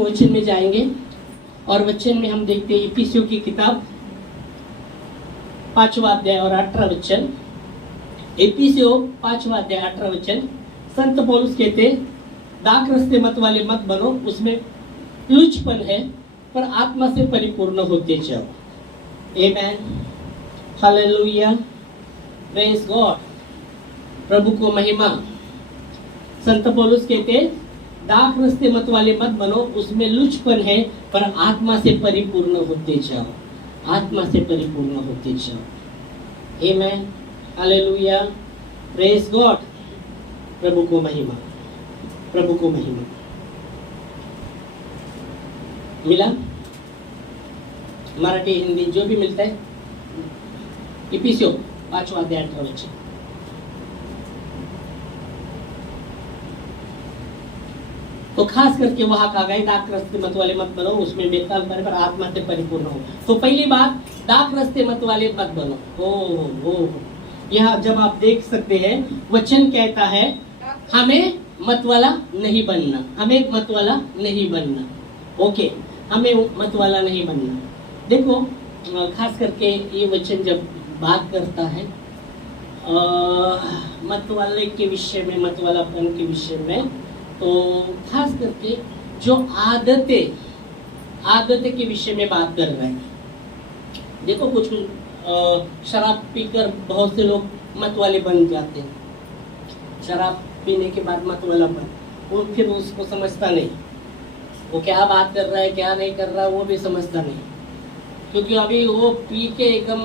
वचन में जाएंगे और वचन में हम देखते हैं इफिसियों की किताब 5वां अध्याय और 18 वचन। इफिसियों 5वां अध्याय 18 वचन। संत पौलुस कहते, दाख रस्ते मत वाले मत बनो, उसमें लुचपन है, पर आत्मा से परिपूर्ण होते जाओ। आमेन, हालेलुया, प्रेज गॉड, प्रभु को महिमा। संत पौलुस कहते, दाख रस्ते मत वाले मत बनो, उसमें लुचपन है, पर आत्मा से परिपूर्ण होते जाओ, आत्मा से परिपूर्ण होते जाओ। आमेन, हालेलुया, प्रेज गॉड, प्रभु को महिमा, प्रभु को महिमा। मिला मराठी हिंदी जो भी मिलता है। इफिसियों 5वां अध्याय 18 वचन। तो खास करके वहां कहा गया, दाख रस्ते मत वाले मत बनो, उसमें बेताल पर आत्मा से परिपूर्ण हो। तो पहली बात, दाख रस्ते मत वाले मत बनो। ओ यह जब आप देख सकते हैं, वचन कहता है हमें मत वाला नहीं बनना, हमें मत वाला नहीं बनना। ओके, हमें मत वाला नहीं बनना। देखो, खास करके ये वचन जब बात करता है मत वाले के विषय में, मत वालापन के विषय में, तो खास करके जो आदतें के विषय में बात कर रहे हैं। देखो, कुछ शराब पीकर बहुत से लोग मत वाले बन जाते हैं। शराब पीने के बाद मत वालापन, वो फिर उसको समझता नहीं, वो क्या बात कर रहा है क्या नहीं कर रहा है वो भी समझता नहीं, क्योंकि अभी वो पी के एकदम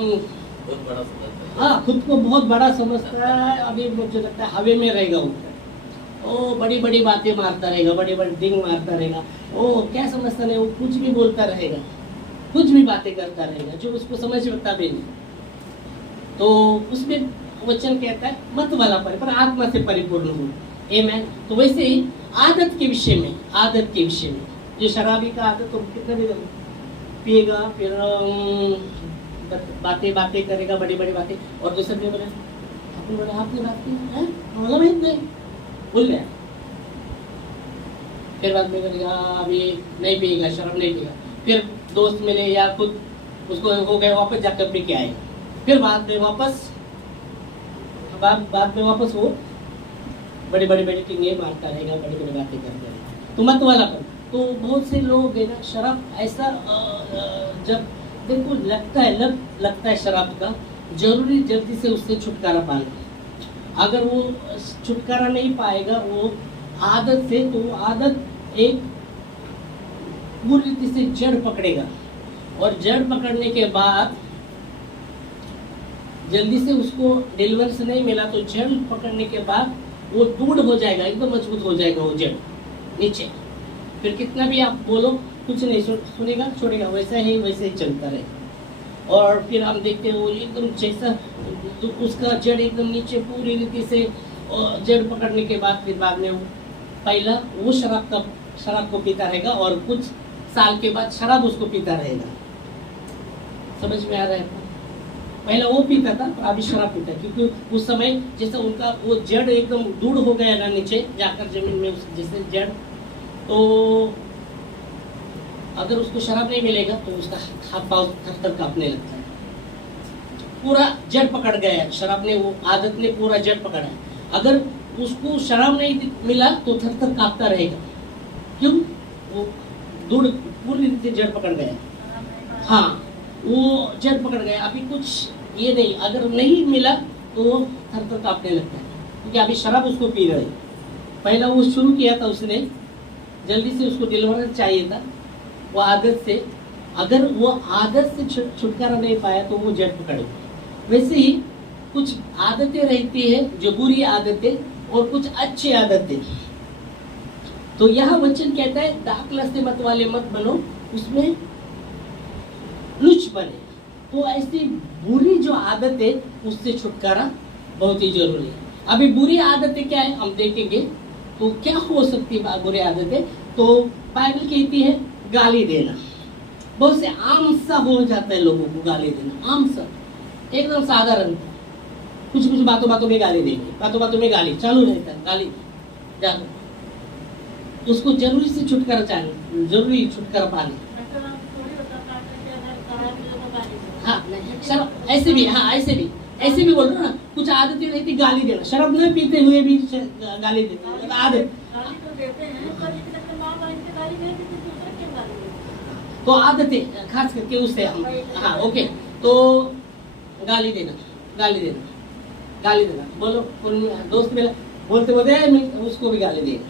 खुद को बहुत बड़ा समझता है। अभी मुझे लगता है हवे में रहेगा वो, बड़ी बड़ी बातें मारता रहेगा, बड़ी बड़ी डिंग मारता रहेगा। वो क्या समझता नहीं, वो कुछ भी बोलता रहेगा, कुछ भी बातें करता रहेगा जो उसको समझ में आता भी नहीं। तो उसमें वचन कहता है मत वाला पर आत्मा से परिपूर्ण हो। आमेन। तो वैसे ही आदत के विषय में, आदत के विषय में, जो शराबी का आदत तो कितना भी पिएगा, फिर बातें करेगा, बड़ी बड़ी बातें, और दूसरे दिन बोले आपने बात की है, नहीं भूल गया। फिर बाद में करेगा अभी नहीं पिएगा, शराब नहीं पिएगा, फिर दोस्त मिले या खुद उसको हो गए वापस जाकर पी के आएगा, फिर बाद में वापस वो बड़ी बड़ी टिंगे मारता रहेगा, बड़ी बड़ी बातें करता रहेगा। तो मत वाला पर तो बहुत से लोग है ना, शराब ऐसा जब देखो लगता है शराब का, जरूरी जल्दी से उससे छुटकारा पाना। अगर वो छुटकारा नहीं पाएगा वो आदत से, तो वो आदत एक पूरी रीति से जड़ पकड़ेगा, और जड़ पकड़ने के बाद जल्दी से उसको डिलीवरेंस नहीं मिला, तो जड़ पकड़ने के बाद वो टूट हो जाएगा, एकदम मजबूत हो जाएगा वो जड़ नीचे। फिर कितना भी आप बोलो कुछ नहीं सुनेगा, छोड़ेगा, वैसे ही चलता रहेगा। और फिर हम देखते हैं वो एकदम जैसा तो उसका जड़ एकदम नीचे पूरी रीति से जड़ पकड़ने के बाद फिर बाद में वो पहला वो शराब को पीता रहेगा, और कुछ साल के बाद शराब उसको पीता रहेगा। समझ में आ रहा है? पहला वो पीता था, पर अभी शराब पीता है, क्योंकि उस समय जैसे उनका वो जड़ एकदम दूर हो गया ना नीचे जाकर जमीन में, जैसे जड़, तो अगर उसको शराब नहीं मिलेगा तो उसका हाथ पांव थर कांपने लगता है। पूरा जड़ पकड़ गया है, शराब ने, वो आदत ने पूरा जड़ पकड़ा है। अगर उसको शराब नहीं मिला तो थर कांपता रहेगा। क्यों? वो दूर पूरी रीति जड़ पकड़ गया। हाँ, वो जड़ पकड़ गया। अभी कुछ ये नहीं, अगर नहीं मिला तो थर कांपने लगता है, क्योंकि अभी शराब उसको पी रहे। पहला वो शुरू किया था उसने, जल्दी से उसको डिलीवरेंस चाहिए था वो आदत से। अगर वो आदत से छुटकारा नहीं पाया तो वो जड़ पकड़े। वैसे ही कुछ आदतें रहती है जो बुरी आदतें, और कुछ अच्छी आदतें। तो यह वचन कहता है दाख रस्ते मत वाले मत बनो, उसमें लुच बने। तो ऐसी बुरी जो आदत है उससे छुटकारा बहुत ही जरूरी है। अभी बुरी आदतें क्या है हम देखेंगे। तो क्या हो सकती है बुरी आदतें? तो बाइबल कहती है गाली देना। बहुत से आम सा हो जाता है लोगों को गाली देना, आम सा, एकदम साधारण। कुछ बातों में गाली देंगे, बातों में गाली चालू रहता है, गाली जाकर उसको जरूरी से छुटकारा चाहिए, जरूरी छुटकारा पाने। हाँ नहीं, शराब ऐसे भी, हाँ ऐसे भी बोल रहा ना, कुछ आदतें रहती गाली देना, शराब न पीते हुए भी गाली देते, आदत तो आदतें खास करके उससे हम, हाँ ओके, तो गाली देना बोलो, दोस्त मेरा बोलते उसको भी गाली देगा,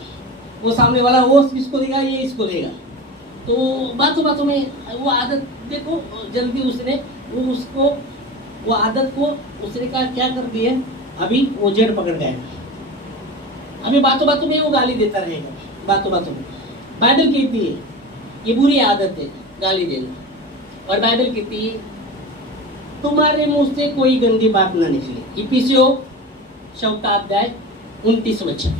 वो सामने वाला वो इसको देगा, ये इसको देगा, तो बातों में वो आदत देखो, जल्दी उसने वो आदत को उसने कहा क्या कर दिया, अभी वो जड़ पकड़ गया, अभी बातों में वो गाली देता रहेगा, बातों में। बाइबल कहती है ये बुरी आदत है गाली देना, और बाइबल कहती है तुम्हारे मुंह से कोई गंदी बात ना निकले। इफिसियों 4:29 वचन।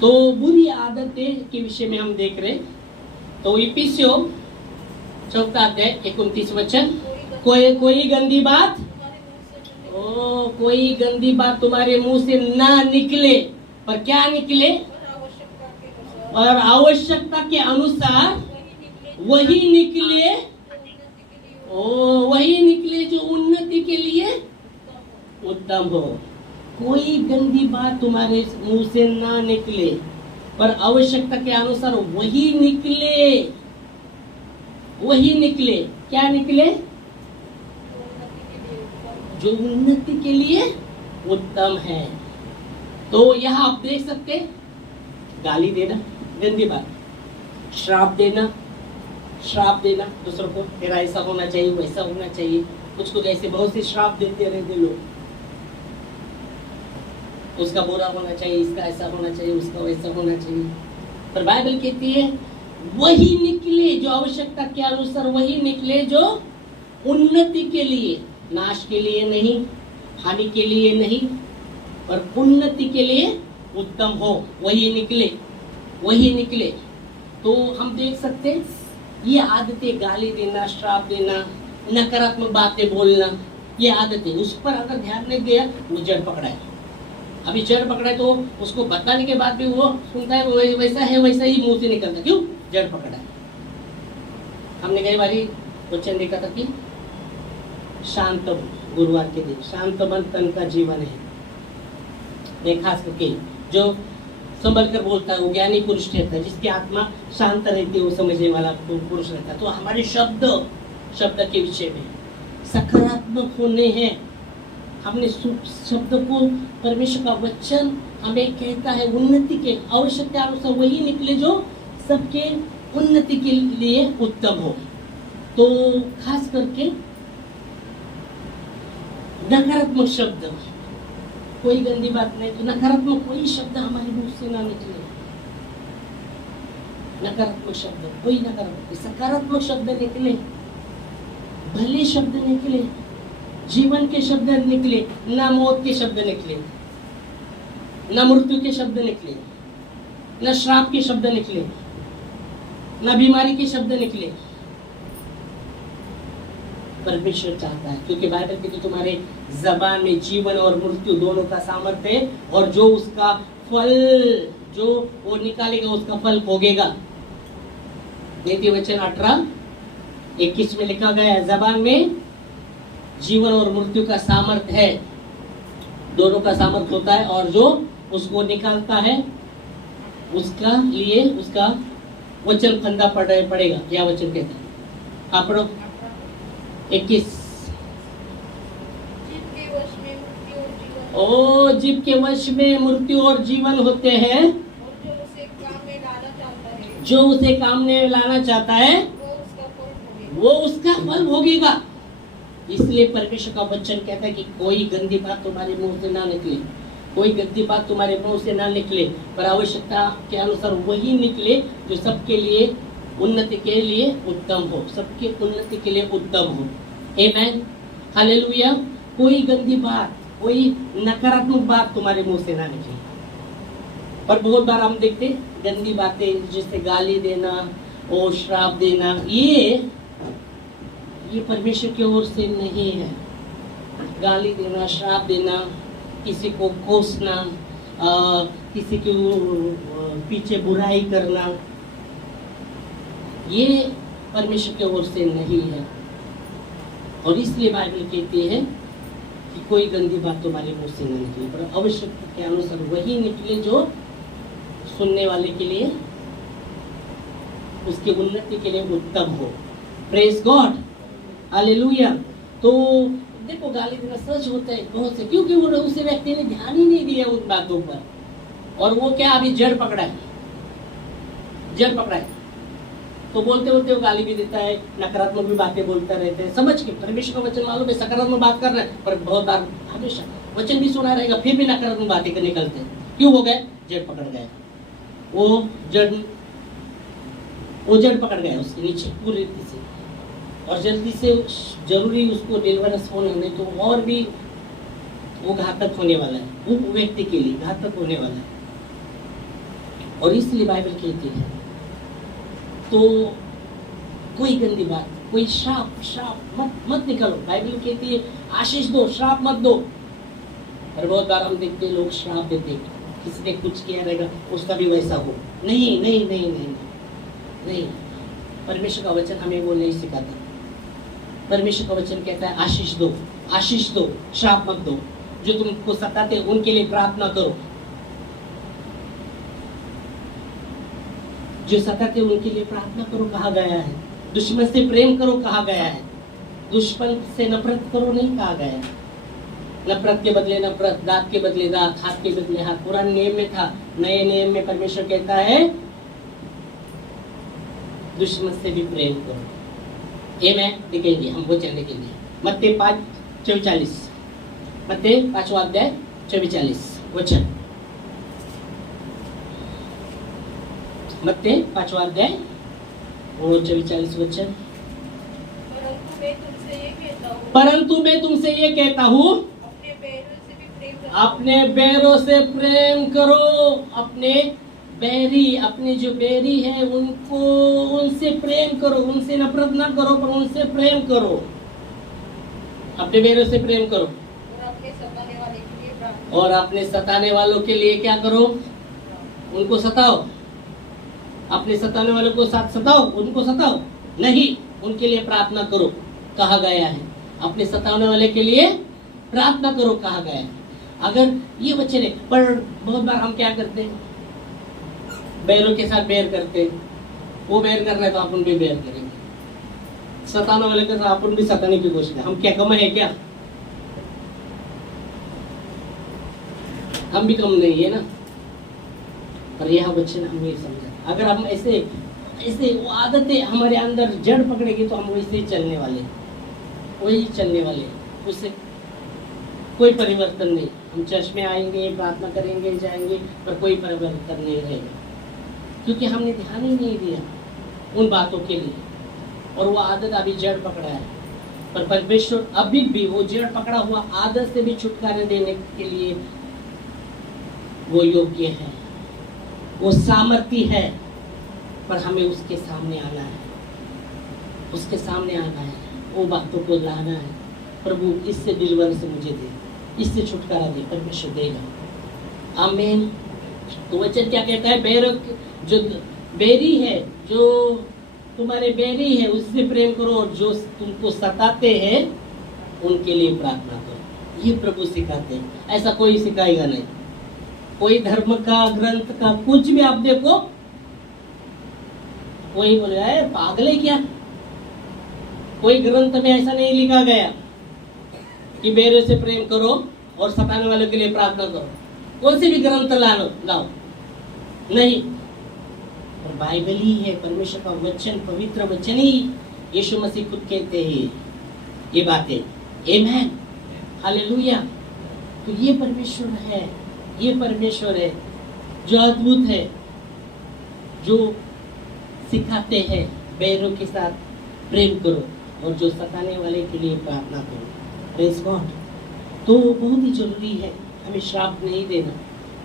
तो बुरी आदतें के विषय में हम देख रहे, तो इफिसियों 4:29 वचन, कोई गंदी बात, कोई गंदी बात तुम्हारे मुंह से ना निकले, पर क्या निकले, और आवश्यकता के अनुसार वही निकले, वही निकले जो उन्नति के लिए उत्तम हो। कोई गंदी बात तुम्हारे मुंह से ना निकले, पर आवश्यकता के अनुसार वही निकले, क्या निकले, जो उन्नति के लिए उत्तम है। तो यहाँ आप देख सकते, गाली देना गंदी बात, श्राप देना दूसरों को, तेरा ऐसा होना चाहिए, वैसा होना चाहिए, कुछ ऐसे बहुत से श्राप देते रहते लोग, उसका बुरा होना चाहिए, इसका ऐसा होना चाहिए, उसका वैसा होना चाहिए। पर बाइबल कहती है वही निकले जो आवश्यकता के अनुसार, वही निकले जो उन्नति के लिए, नाश के लिए नहीं, हानि के लिए नहीं, पर उन्नति के लिए उत्तम हो, वही निकले। तो हम देख सकते ये आदतें, गाली देना, श्राप देना, नकारात्मक बातें बोलना, ये आदतें, उस पर अगर ध्यान नहीं दिया वो जड़ पकड़ा है। अभी जड़ पकड़ा है तो उसको बताने के बाद भी वो सुनता है, वैसा ही मुंह से निकलता, क्यों, जड़ पकड़ा है। हमने कई बारी वचन देखा था कि शांत गुरुवार के दिन, शांत मन तन का जीवन है। खास करके जो संभल कर बोलता है वो ज्ञानी पुरुष रहता है, जिसकी आत्मा शांत रहती है, वो समझने वाला पुरुष रहता है। तो हमारे शब्द के विषय में सकारात्मक होने हैं। हमने शब्द को, परमेश्वर का वचन हमें कहता है उन्नति के आवश्यकता अनुसार वही निकले जो सबके उन्नति के लिए उत्तम हो। तो खास करके नकारात्मक शब्द, कोई गंदी बात नहीं, तो नकारात्मक कोई शब्द हमारे मुंह से ना निकले, नकारात्मक शब्द कोई, सकारात्मक शब्द निकले, भले शब्द निकले, जीवन के शब्द निकले, ना मौत के शब्द निकले, ना मृत्यु के शब्द निकले, ना श्राप के शब्द निकले, ना बीमारी के शब्द निकले। परमेश्वर चाहता है, क्योंकि बाइबल कहती तुम्हारे जबान में जीवन और मृत्यु दोनों का सामर्थ्य है, और जो उसका फल, जो वो निकालेगा उसका फल भोगेगा। नीति वचन 18:21 में लिखा गया है, जबान में जीवन और मृत्यु का सामर्थ्य है, दोनों का सामर्थ्य होता है, और जो उसको निकालता है उसका लिए उसका वचन फंदा पड़ेगा। क्या वचन कहता है, आप पढ़ो 21। ओ जीव के वश में मृत्यु और जीवन होते हैं, जो उसे काम में लाना चाहता है वो उसका फल भोगेगा। इसलिए परमेश्वर का वचन कहता है कि कोई गंदी बात तुम्हारे मुंह से ना निकले, कोई गंदी बात तुम्हारे मुंह से ना निकले, पर आवश्यकता के अनुसार वही निकले जो सबके लिए उन्नति के लिए उत्तम हो, सबके उन्नति के लिए उत्तम हो। आमेन, हालेलुया। कोई गंदी बात, कोई नकारात्मक बात तुम्हारे मुंह से ना निकले। पर बहुत बार हम देखते गंदी बातें, जैसे गाली देना और श्राप देना, ये परमेश्वर की ओर से नहीं है। गाली देना, श्राप देना, किसी को कोसना, किसी को पीछे बुराई करना, ये परमेश्वर की ओर से नहीं है। और इसलिए बाइबल कहती है कि कोई गंदी बात तुम्हारे मुंह से न निकले, पर आवश्यकता के अनुसार वही निकले जो सुनने वाले के लिए, उसकी उन्नति के लिए उत्तम हो। Praise God, hallelujah. तो देखो गाली देना सच होता है बहुत से, क्योंकि वो उस व्यक्ति ने ध्यान ही नहीं दिया उन बातों पर, और वो क्या अभी जड़ पकड़ा है, जड़ पकड़ा है। तो बोलते बोलते वो गाली भी देता है, नकारात्मक भी बातें बोलता रहता है, समझ के परमेश्वर का वचन मालूम है सकारात्मक बात कर रहा है, पर बहुत बार हमेशा वचन भी सुना रहेगा फिर भी नकारात्मक बातें कर निकलते हैं। क्यों हो गए? जड़ पकड़ गए, वो जड़ पकड़ गया उसके नीचे पूरी रीति से, और जल्दी से जरूरी उसको डिलीवरेंस होना, नहीं तो और भी वो घातक होने वाला है, वो व्यक्ति के लिए घातक होने वाला है। और इसलिए बाइबल कहती है तो कोई गंदी बात, कोई श्राप मत निकालो। बाइबल कहती है आशीष दो, श्राप मत दो। और बहुत बार हम देखते हैं लोग श्राप देते हैं, किसी ने कुछ किया रहेगा उसका भी वैसा हो। नहीं नहीं नहीं नहीं नहीं, परमेश्वर का वचन हमें वो नहीं सिखाता। परमेश्वर का वचन कहता है आशीष दो, आशीष दो, श्राप मत दो। जो तुमको सताते उनके लिए प्रार्थना करो, जो सताते उनके लिए प्रार्थना करो कहा गया है। दुश्मन से प्रेम करो कहा गया है, दुश्मन से नफरत करो नहीं कहा गया है। नफरत के बदले नफरत, दांत के बदले दांत, हाथ के बदले हाथ। पुराने नियम में था, नए नियम में परमेश्वर कहता है दुश्मन से भी प्रेम करो। ये मैं दिखेंगे हम वचन देखेंगे। मत्ती 5:44, मत्ती 5वां अध्याय 24 वचन। मत्ती 5वां अध्याय और 24 वचन। परंतु मैं तुमसे ये कहता हूँ अपने बैरों से प्रेम करो। अपने बैरी, अपने जो बैरी है उनको, उनसे प्रेम करो, उनसे नफरत ना करो पर उनसे प्रेम करो। अपने बैरों से प्रेम करो और अपने सताने वालों के लिए क्या करो? उनको सताओ। अपने सताने वालों को साथ सताओ, उनको सताओ नहीं, उनके लिए प्रार्थना करो कहा गया है। अपने सताने वाले के लिए प्रार्थना करो कहा गया है। अगर ये वचन है, पर बहुत बार हम क्या करते हैं? बैरों के साथ बैर करते हैं। वो बैर कर रहे हैं तो अपन भी बैर करेंगे, सताने वाले के साथ अपन भी सताने की कोशिश। हम क्या कम है क्या? हम भी कम नहीं है ना। पर यह वचन हमें समझा, अगर हम ऐसे वो आदतें हमारे अंदर जड़ पकड़ेगी तो हम वैसे ही चलने वाले, वही चलने वाले, उससे कोई परिवर्तन नहीं। हम चर्च में आएंगे, प्रार्थना करेंगे, जाएंगे, पर कोई परिवर्तन नहीं रहेगा, क्योंकि हमने ध्यान ही नहीं दिया उन बातों के लिए, और वो आदत अभी जड़ पकड़ा है। पर परमेश्वर अभी भी वो जड़ पकड़ा हुआ आदत से भी छुटकारा देने के लिए वो योग्य है, वो सामर्थ्य है। पर हमें उसके सामने आना है, उसके सामने आना है, वो बातों को लाना है। प्रभु इससे डिलीवरेंस मुझे दे, इससे छुटकारा दे, परमेश्वर देगा। आमीन। तो वचन क्या कहता है? बैरों, जो बैरी है, जो तुम्हारे बैरी है उससे प्रेम करो, और जो तुमको सताते हैं उनके लिए प्रार्थना करो। ये प्रभु सिखाते हैं, ऐसा कोई सिखाएगा नहीं। कोई धर्म का, ग्रंथ का कुछ भी आप देखो, कोई बोले है पागल है क्या? कोई ग्रंथ में ऐसा नहीं लिखा गया कि बैरों से प्रेम करो और सताने वालों के लिए प्रार्थना करो। कौन सी भी ग्रंथ लाओ नहीं, और बाइबल ही है, परमेश्वर का वचन, पवित्र वचन ही। यीशु मसीह खुद कहते हैं ये बातें। आमीन, हालेलुया। तो ये परमेश्वर है, ये परमेश्वर है जो अद्भुत है, जो सिखाते हैं बैरों के साथ प्रेम करो और जो सताने वाले के लिए प्रार्थना करो। Praise God. तो बहुत ही जरूरी है, हमें श्राप नहीं देना,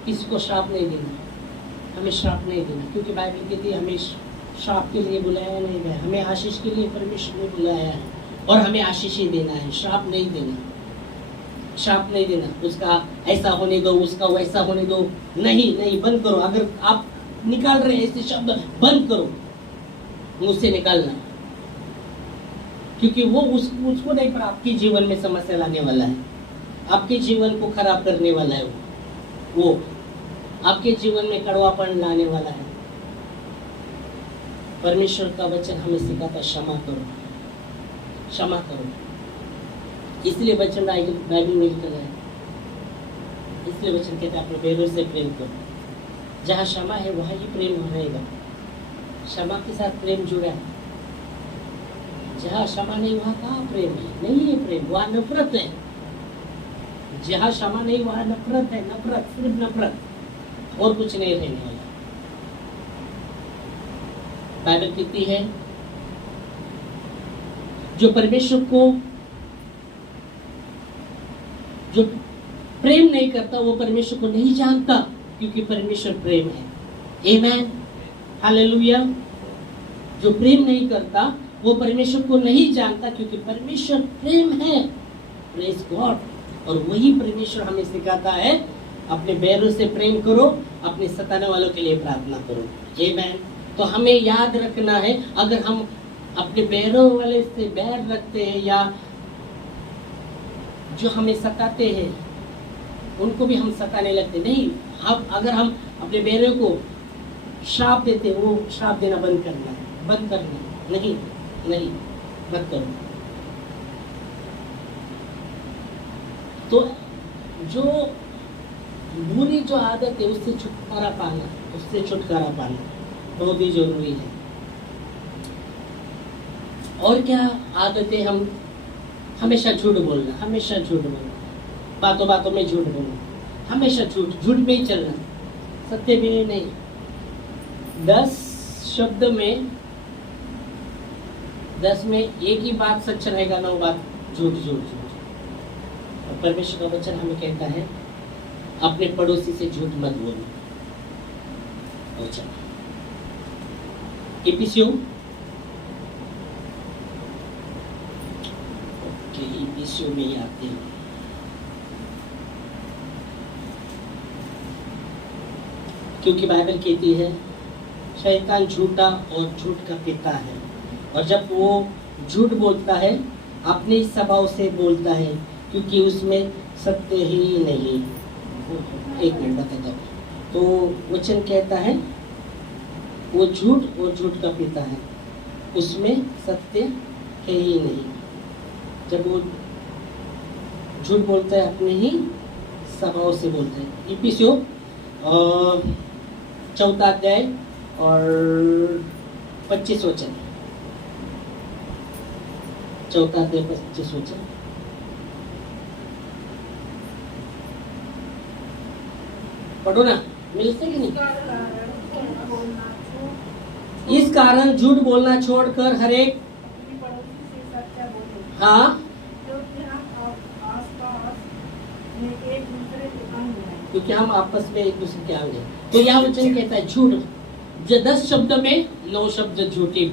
किसी को श्राप नहीं देना, हमें श्राप नहीं देना, क्योंकि बाइबल कहती है हमें श्राप के लिए बुलाया नहीं गया, हमें आशीष के लिए परमेश्वर ने बुलाया है, और हमें आशीष ही देना है, श्राप नहीं देना। श्राप नहीं देना, उसका ऐसा होने दो, उसका वैसा होने दो, नहीं नहीं, बंद करो। अगर आप निकाल रहे हैं ऐसे शब्द बंद करो, मुंह से निकालना, क्योंकि वो उसको नहीं, पर आपके जीवन में समस्या लाने वाला है, आपके जीवन को खराब करने वाला है, वो आपके जीवन में कड़वापन लाने वाला है। परमेश्वर का वचन हमें सिखाता क्षमा करो, क्षमा करो। इसलिए वचन बाइबल में लिखा है, इसलिए वचन कहते हैं अपने बैरों से प्रेम करो। जहाँ क्षमा है वहाँ ही प्रेम रहेगा। क्षमा के साथ प्रेम जुड़ा है। जहाँ क्षमा नहीं वहाँ कहाँ प्रेम है? नहीं है प्रेम, वहाँ नफरत है। जहाँ क्षमा नहीं वहाँ नफरत है, नफरत, सिर्फ नफरत, और कुछ नहीं रहने वाला। बाइबल कहती है जो परमेश्वर को जो प्रेम नहीं करता वो परमेश्वर को नहीं जानता, क्योंकि परमेश्वर प्रेम है। आमेन, हालेलुया। जो प्रेम नहीं करता वो परमेश्वर को नहीं जानता, क्योंकि परमेश्वर प्रेम है। Praise God. और वही परमेश्वर हमें सिखाता है अपने बैरों से प्रेम करो, अपने सताने वालों के लिए प्रार्थना करो। आमेन। तो हमें याद रखना है, अगर हम अपने बैरों वाले से बैर रखते हैं या जो हमें सताते हैं उनको भी हम सताने लगते नहीं, अगर हम अपने बैरों को श्राप देते, वो श्राप देना बंद करना है, बंद करना नहीं, मत करो। तो जो बुरी जो आदत है उससे छुटकारा पाना बहुत ही जरूरी है। और क्या आदतें? हम हमेशा झूठ बोलना, बातों बातों में झूठ बोलना, हमेशा झूठ में ही चलना, सत्य में नहीं। 10 शब्द में 10 में एक ही बात सच रहेगा, 9 बात झूठ। और परमेश्वर का वचन हमें कहता है अपने पड़ोसी से झूठ मत बोलो। वचन इफिसियों में ही आते हैं। क्योंकि बाइबल कहती है शैतान झूठा और झूठ का पिता है, और जब वो झूठ बोलता है अपने स्वभाव से बोलता है, क्योंकि उसमें सत्य ही नहीं। एक मिनट बताता हूँ। तो वचन कहता है वो झूठ और झूठ का पिता है, उसमें सत्य है ही नहीं। जब वो झूठ बोलता है अपने ही स्वभाव से बोलता है। इफिसियों 4 अध्याय और 25 वचन, 4 अध्याय 25 वचन। पढ़ो ना, मिलते कि नहीं? इस कारण झूठ बोलना छोड़कर हर एक क्योंकि हम आपस में एक दूसरे के अंग हैं। तो यह वचन कहता है झूठ 10 शब्द में 9 शब्द झूठे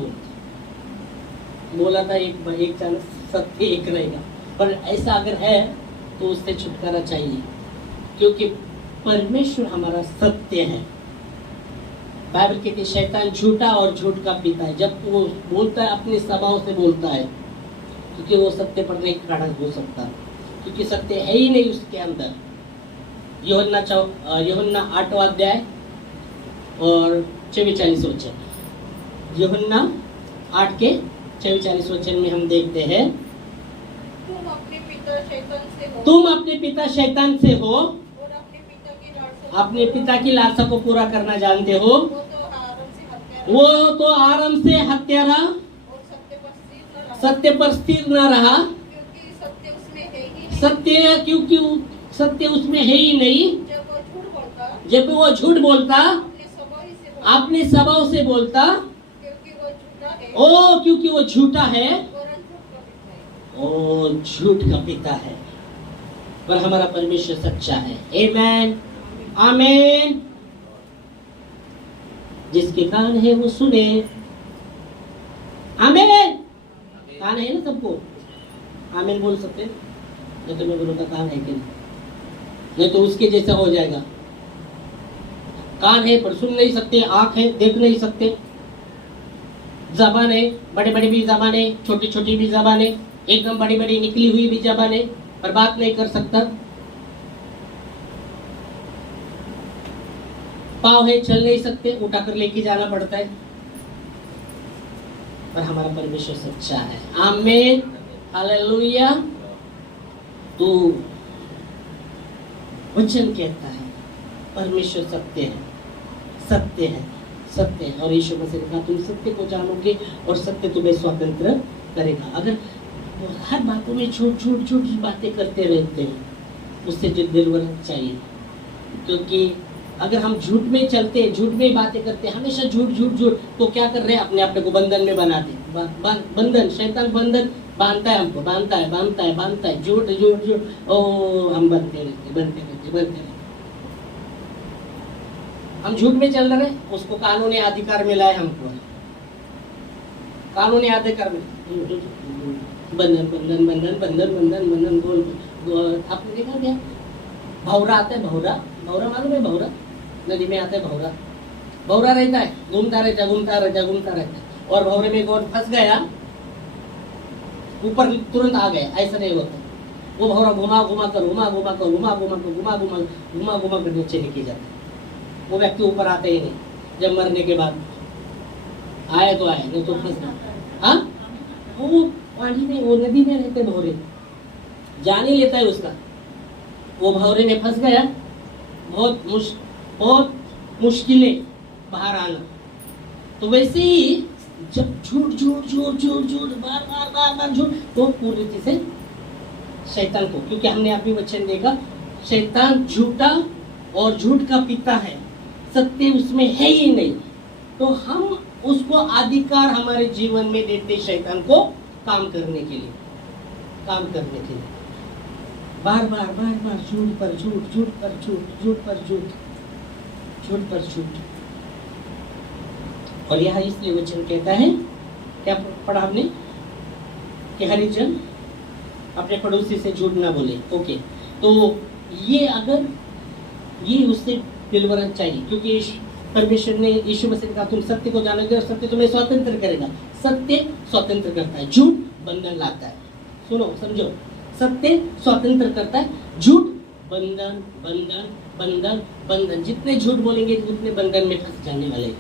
बोला था, एक चांस सत्य एक रहेगा। पर ऐसा अगर है तो उससे छुटकारा चाहिए, क्योंकि परमेश्वर हमारा सत्य है। बाइबल कहती है शैतान झूठा और झूठ का पिता है। जब वो बोलता है अपने स्वभाव से बोलता है, क्योंकि वो सत्य पर नहीं खड़ा हो सकता, क्योंकि सत्य है ही नहीं उसके अंदर। यूहन्ना 8वां अध्याय और 44 वचन। यूहन्ना 8 के 44 वचन में हम देखते हैं तुम अपने पिता शैतान से हो और अपने पिता की लालसा को पूरा करना जानते हो। वो तो आराम से हत्यारा सत्य पर स्थिर न रहा, सत्य क्योंकि सत्य उसमें है ही नहीं। जब वो झूठ बोलता अपने स्वभाव से बोलता, क्योंकि वो झूठा है, ओ झूठ का पिता है। पर हमारा परमेश्वर सच्चा है। आमेन, आमेन। जिसके कान है वो सुने। आमेन। कान है ना सबको? आमेन बोल सकते? नहीं तो मैं बोलूँगा कान है कि नहीं तो उसके जैसा हो जाएगा। कान है पर सुन नहीं सकते, आंख है देख नहीं सकते, जबान है, बड़े बड़े भी जबान है, छोटी छोटी भी जबान है, एकदम बड़ी बड़ी निकली हुई भी जबान है, पर बात नहीं कर सकता। पाँव है, चल नहीं सकते, उठा कर लेके जाना पड़ता है। पर हमारा परमेश्वर सच्चा है। आमीन, हालेलुया। तो वचन कहता है परमेश्वर सत्य है, सत्य है, सत्य है। और यीशु मसीह ने कहा तुम सत्य को जानोगे और सत्य तुम्हें स्वतंत्र करेगा। अगर हर बातों में छोटी बातें करते रहते हैं, उससे जो डिलीवरेंस चाहिए। क्योंकि अगर हम झूठ में चलते हैं, झूठ में बातें करते हैं, हमेशा झूठ, तो क्या कर रहे हैं? अपने आप को बंधन में बनाते हैं। बंधन, शैतान बंधन बांधता है हमको, बांधता है, झूठ। ओ हम बनते रहते। हम झूठ में चल रहे हैं, उसको कानूनी अधिकार मिला है हमको, कानूनी अधिकार मिला। बंधन बोल। आपने देखा क्या? भौरा आता है, भौरा मालूम है? भौरा नदी में आता है, भौरा रहता है, घूमता रहता है। और भौरे में कौन फंस गया, ऊपर तुरंत आ गया, ऐसा नहीं होता। वो भौरा घुमा कर नीचे लेके जाता है। वो व्यक्ति ऊपर आते ही नहीं, जब मरने के बाद आए तो आए, नहीं तो फंस गया। हाँ, वो पानी में, वो नदी में रहते भौरे, जान ही लेता है उसका। वो भौरे में फंस गया, बहुत मुश्किलें बाहर आना। तो वैसे ही जब झूठ बार झूठ, तो पूरी रीति से शैतान को, क्योंकि हमने अभी वचन देखा, शैतान झूठा और झूठ का पिता है, सत्य उसमें है ही नहीं। तो हम उसको अधिकार हमारे जीवन में देते शैतान को काम करने के लिए, बार बार झूठ पर झूठ। और यहाँ इसलिए वचन कहता है, क्या पढ़ा आपने, कि हरिजन अपने पड़ोसी से झूठ ना बोले। ओके, तो ये अगर ये उससे डिलीवरेंस चाहिए, क्योंकि परमेश्वर ने, यीशु मसीह ने कहा तुम सत्य को जानोगे और सत्य तुम्हें स्वतंत्र करेगा। सत्य स्वतंत्र करता है, झूठ बंधन लाता है। सुनो, समझो, सत्य स्वतंत्र करता है, झूठ बंधन। जितने झूठ बोलेंगे उतने बंधन में फंस जाने वाले।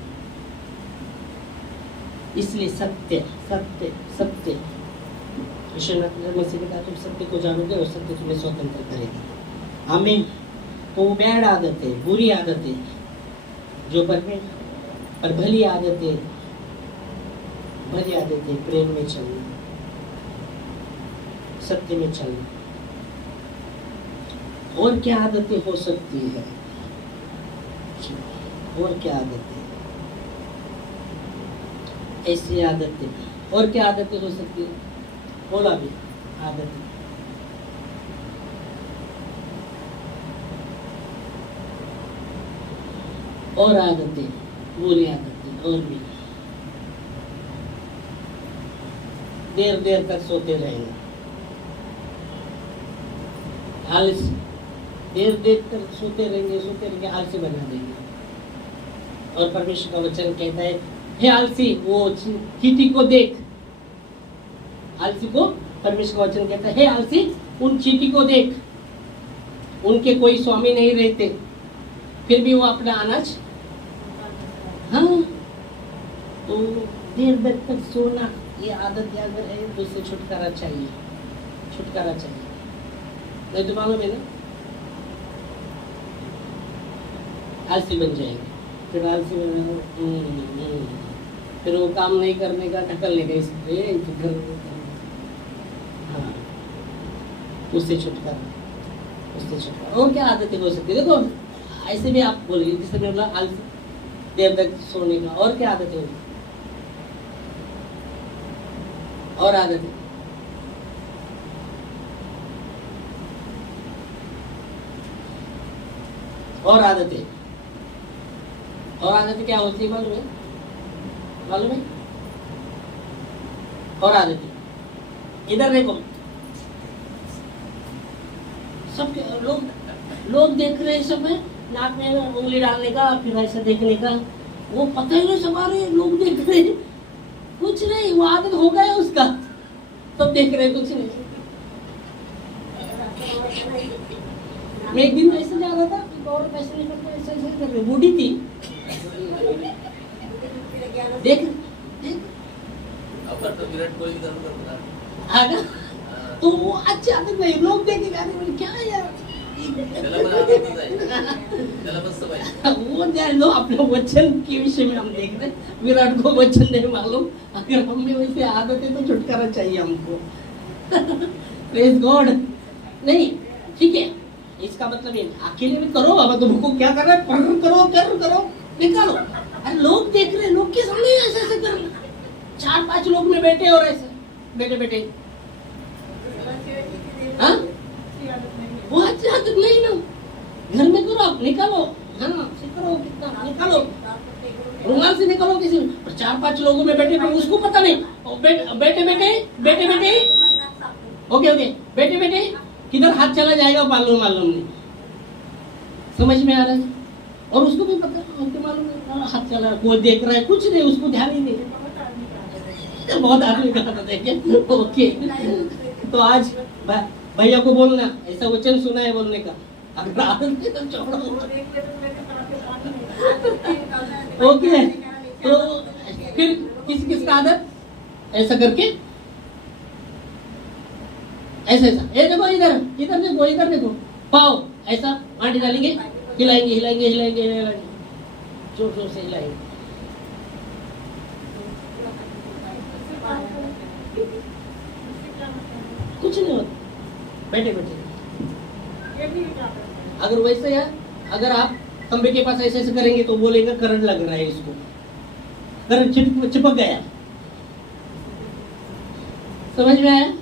इसलिए सत्य। यीशु मसीह ने कहा तुम सत्य को जानोगे और सत्य तुम्हें स्वतंत्र करेगा। आमीन। तो बैड आदतें, बुरी आदतें जो पर भली आदतें, प्रेम में चलना, सत्य में चलना। और क्या आदतें हो सकती है? और क्या आदतें, ऐसी आदतें, और क्या आदतें हो सकती है? बोला भी, आदतें। और आदतें, बुरी आदतें, और भी। देर तक सोते रहेंगे, आलसी, देर तक सोते रहेंगे, आलसी बना देंगे। और परमेश्वर का वचन कहता है, हे आलसी, वो चींटी को देख। आलसी को परमेश्वर का वचन कहता है, हे आलसी, उन चींटी को देख, उनके कोई स्वामी नहीं रहते, फिर भी वो अपना अनाज। हाँ, तो देर तक सोना, ये आदत अगर है तो उससे छुटकारा चाहिए। नहीं तो मालूम है ना, आलसी बन जाएंगे। फिर आलसी फिर वो काम नहीं करने का, ढकलने का, इसलिए घर। हाँ, उससे छुटकारा। और क्या आदतें हो सकती है? देखो, ऐसे भी आप बोलिए, जैसे मैं बोला आलसी, देर तक सोने का। और क्या आदतें होगी? और आदतें, और आदतें क्या होती है मालूम है? और आदतें, इधर देखो, सब लोग देख रहे हैं, सब है, नाक में उंगली डालने का, फिर ऐसा देखने का, वो पता ही नहीं सवार है, लोग देख रहे, कुछ नहीं, वो आदत हो गया उसका, सब देख रहे, कुछ नहीं। मैं एक दिन ऐसे जा रहा था, और पैसे निकल के ऐसे ऐसे कर रही, बूढ़ी थी, देख तो विराट कोहली का है ना, तो वो अच्छी आदत नहीं, लोग देखे जा रहे, क्या है यार, वो जाए लो, अपने वचन के विषय में हम देख रहे, विराट को वचन नहीं मालूम, अगर हमें वैसे आदत है तो छुटकारा चाहिए हमको। Praise God. नहीं, ठीक है, इसका मतलब ये अकेले में करो, अब तुमको क्या कर रहा है, करो, निकालो। अरे लोग देख रहे, लोग के सामने ऐसे ऐसे कर रहे, 4-5 लोग में बैठे और ऐसे बैठे हाँ, वो अच्छी आदत नहीं ना, घर में करो, निकालो, हाँ करो, कितना निकालो, रुमाल से निकालो किसी में, और 4-5 लोगों में बैठे, पर उसको पता नहीं, बैठे ओके, बैठे किधर हाथ चला जाएगा मालूम नहीं, समझ में आ रहा है, और उसको भी पता, उसको मालूम है हाथ चला, कोई देख रहा है, कुछ नहीं, उसको ध्यान ही नहीं, बहुत आदमी का आदत है क्या? ओके, तो आज भैया को बोलना, ऐसा वचन सुना है बोलने का, अगर आदत है तो छोड़ो। ओके, तो फिर किसका आदत, ऐसा करके ऐसा ये देखो, इधर देखो, पाओ ऐसा आंटी डालेंगे, हिलाएंगे, जोर से हिलाएंगे, कुछ नहीं होता, बैठे अगर वैसे है, अगर आप खंबे के पास ऐसे करेंगे तो बोलेगा करंट लग रहा है, इसको करंट चिपक गया, समझ में आया?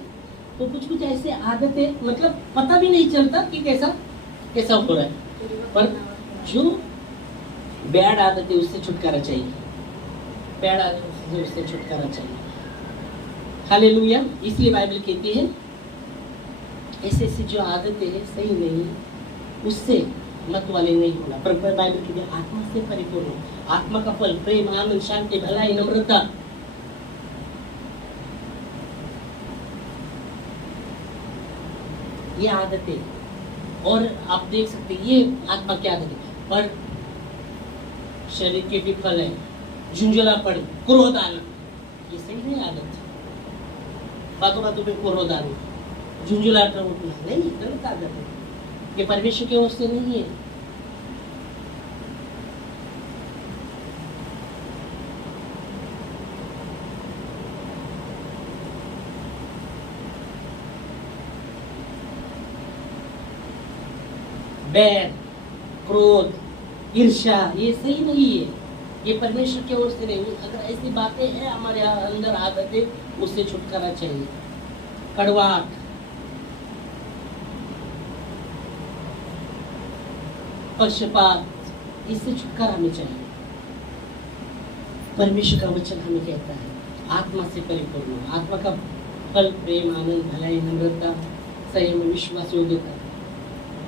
तो कुछ ऐसे आदतें, मतलब पता भी नहीं चलता कि कैसा हो रहा है, पर जो बैड आदत है उससे छुटकारा चाहिए, हालेलुया। इसलिए बाइबल कहती है ऐसे जो आदतें हैं सही नहीं, उससे मत वाले नहीं होना, पर बाइबल कहती है आत्मा से परिपूर्ण, आत्मा का फल प्रेम, आनंद, शांति, भलाई, नम्रता, ये आदतें, और आप देख सकते हैं ये आत्मा की आदत है, पर शरीर के भी फल है, झुंझुलापन, क्रोध आना, ये सही नहीं आदत, बातों पे क्रोध आना, झुंझुलापन उठना, नहीं, गलत आदत है, ये परमेश्वर की ओर से नहीं है। बैर, क्रोध, ईर्ष्या, ये सही नहीं है, ये परमेश्वर की ओर से नहीं। अगर ऐसी बातें हैं हमारे अंदर आदतें, उससे छुटकारा चाहिए। कड़वाहट, पक्षपात, इससे छुटकारा हमें चाहिए। परमेश्वर का वचन हमें कहता है आत्मा से परिपूर्ण, आत्मा का फल प्रेम, आनंद, भलाई, नम्रता, संयम, विश्वास, योग्यता,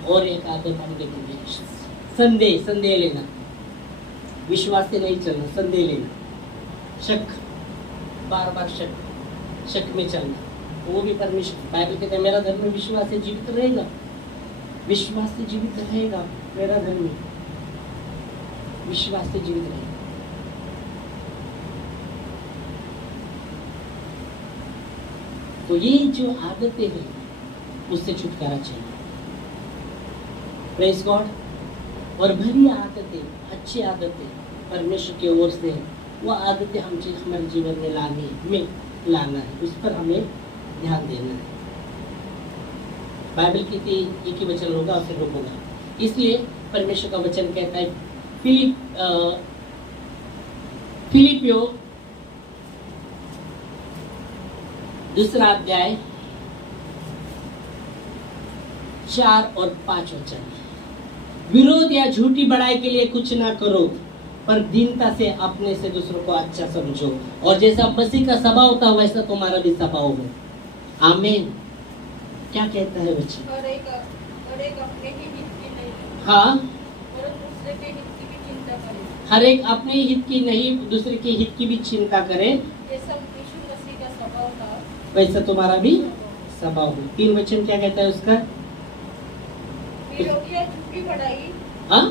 और एक आदत हम देखेंगे संदेह लेना, विश्वास से नहीं चलना, संदेह लेना, शक, बार शक में चलना, वो भी परमेश्वर, बाइबल कहते हैं मेरा धर्म विश्वास से जीवित रहेगा, विश्वास से जीवित रहेगा, मेरा धर्म विश्वास से जीवित रहेगा। तो ये जो आदतें हैं उससे छुटकारा चाहिए। Praise God. और भली आदतें, अच्छी आदतें परमेश्वर की ओर से, वो आदतें हमारे जीवन में लाना है, उस पर हमें ध्यान देना है। बाइबल की एक ही वचन होगा और फिर रोकूंगा। इसलिए परमेश्वर का वचन कहता है फिलिपियो 2 अध्याय 4 और 5 वचन, विरोध या झूठी बड़ाई के लिए कुछ ना करो, पर दीनता से अपने से दूसरों को अच्छा समझो, और जैसा मसीह का स्वभाव था वैसा तुम्हारा भी स्वभाव हो। आमीन। क्या कहता है बच्चे? और एक अपने ही हित की नहीं, हाँ, परंतु दूसरे के हित की भी चिंता करे, हर एक अपने हित की नहीं दूसरे के हित की भी चिंता करे, जैसा यीशु मसीह का स्वभाव था वैसा तुम्हारा भी स्वभाव हो। 3 वचन क्या कहता है उसका? विरोध या झूठी बढ़ाई, हाँ,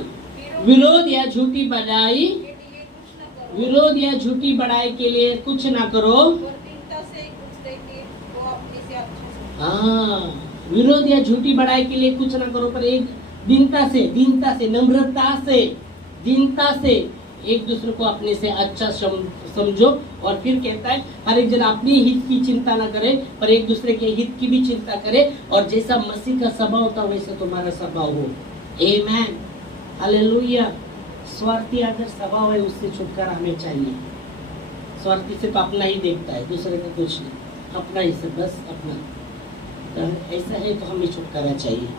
विरोध या झूठी बढ़ाई, के लिए कुछ न करो, विरोध या झूठी बढ़ाई के लिए कुछ ना करो। और दीनता से कुछ देके वो अपने से अच्छा समझे। हाँ, विरोध या झूठी बढ़ाई के लिए कुछ ना करो, पर एक दीनता से, दीनता से एक दूसरे को अपने से अच्छा समझो। और फिर कहता है हर एक जन अपनी हित की चिंता ना करे, पर एक दूसरे के हित की भी चिंता करे, और जैसा मसीह का स्वभाव था वैसा तुम्हारा स्वभाव हो। आमेन, हालेलुया। स्वार्थी अगर स्वभाव है उससे छुटकारा हमें चाहिए। स्वार्थी से तो अपना ही देखता है, दूसरे का कुछ नहीं, अपना ही से बस अपना। तो ऐसा है तो हमें छुटकारा चाहिए।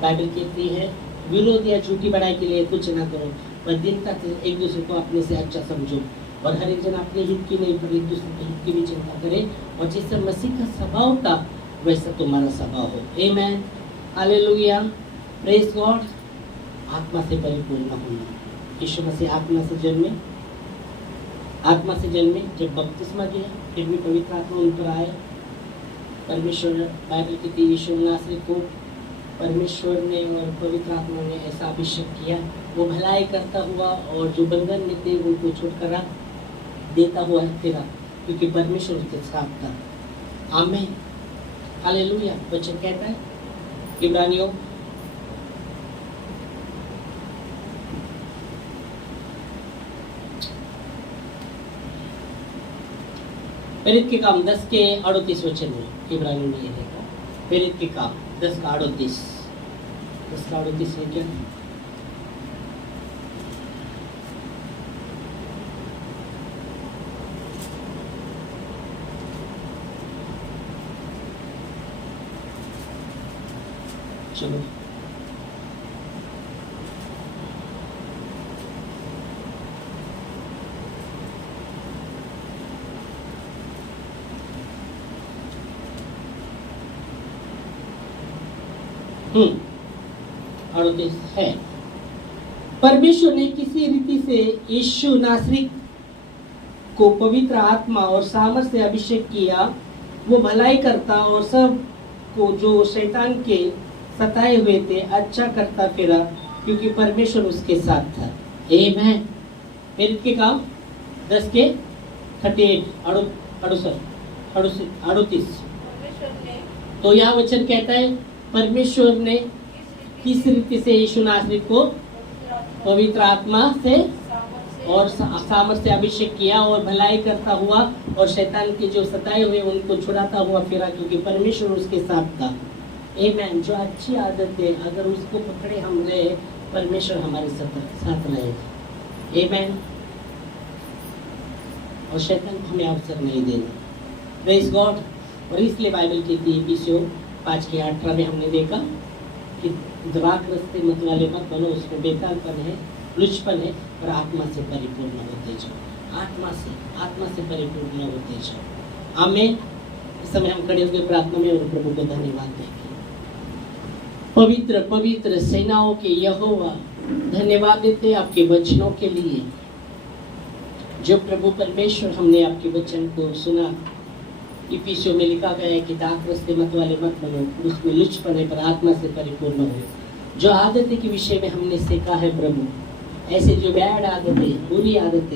बाइबल कहती है विरोध या झूठी बढ़ाई के लिए कुछ ना करो, पर दीनता से एक दूसरे को अपने से अच्छा समझो, और हर एक जन अपने हित की नहीं पर एक दूसरे के हित की भी चिंता करे, और जैसा मसीह का स्वभाव था वैसा तुम्हारा स्वभाव हो। आमेन, हालेलुया, प्रेज गॉड। आत्मा से परिपूर्ण होना। यीशु मसीह आत्मा से जन्मे, जब बपतिस्मा किया फिर भी पवित्र आत्मा उन पर आए। परमेश्वर, बाइबल कहती है यीशु नासरी को परमेश्वर ने और पवित्र आत्मा ने ऐसा अभिषेक किया, वो भलाई करता हुआ और जो बंधन में थे उनको छुटकारा देता हुआ फिरा, क्योंकि परमेश्वर उसके साथ था। आमीन, हालेलुया। वचन कहता है इब्रानियों प्रेरित के काम 10 के 38 वचन में इब्रानियों में ये देखा, प्रेरित के काम 10 का 38 है क्या? चलो अड़तीस है। परमेश्वर ने किसी रीति से यीशु नासरी को पवित्र आत्मा और सामर्थ से अभिषेक किया, वो भलाई करता और सब को जो शैतान के सताए हुए थे अच्छा करता फिरा, क्योंकि परमेश्वर उसके साथ था। आमीन। प्रेरित के काम 10 के 38 38। तो यह वचन कहता है परमेश्वर ने किस रीति से यीशु नासरी को पवित्र आत्मा से और सामर्थ से अभिषेक किया और भलाई करता हुआ और शैतान के जो सताए हुए उनको छुड़ाता हुआ फिरा, क्योंकि परमेश्वर उसके साथ था। आमीन। जो अच्छी आदत है अगर उसको पकड़े हम रहे, परमेश्वर हमारे साथ रहेगा। आमीन। और शैतान को हमें अवसर नहीं देना। Praise God. और इसलिए बाइबल कहती है इफिसियों 5 के 18 में हमने देखा कि दुराक रस्ते मत वाले मत बनो, उसमें बेतालपन है, लुचपन है, पर आत्मा से परिपूर्ण होते जाओ। आत्मा से परिपूर्ण होते जाओ। आमीन। इस समय हम खड़े होकर प्रार्थना में और प्रभु को धन्यवाद देंगे। पवित्र पवित्र सेनाओं के यहोवा, धन्यवाद देते आपके वचनों के लिए, जो प्रभु परमेश्वर हमने आपके वचन को सुना। इफिसियों में लिखा गया है कि दाक रस्ते मत वाले मत बनो, उसमें लुचपन है पर आत्मा से परिपूर्ण हो। जो आदतें के विषय में हमने सीखा है प्रभु, ऐसे जो बैड आदतें, बुरी आदतें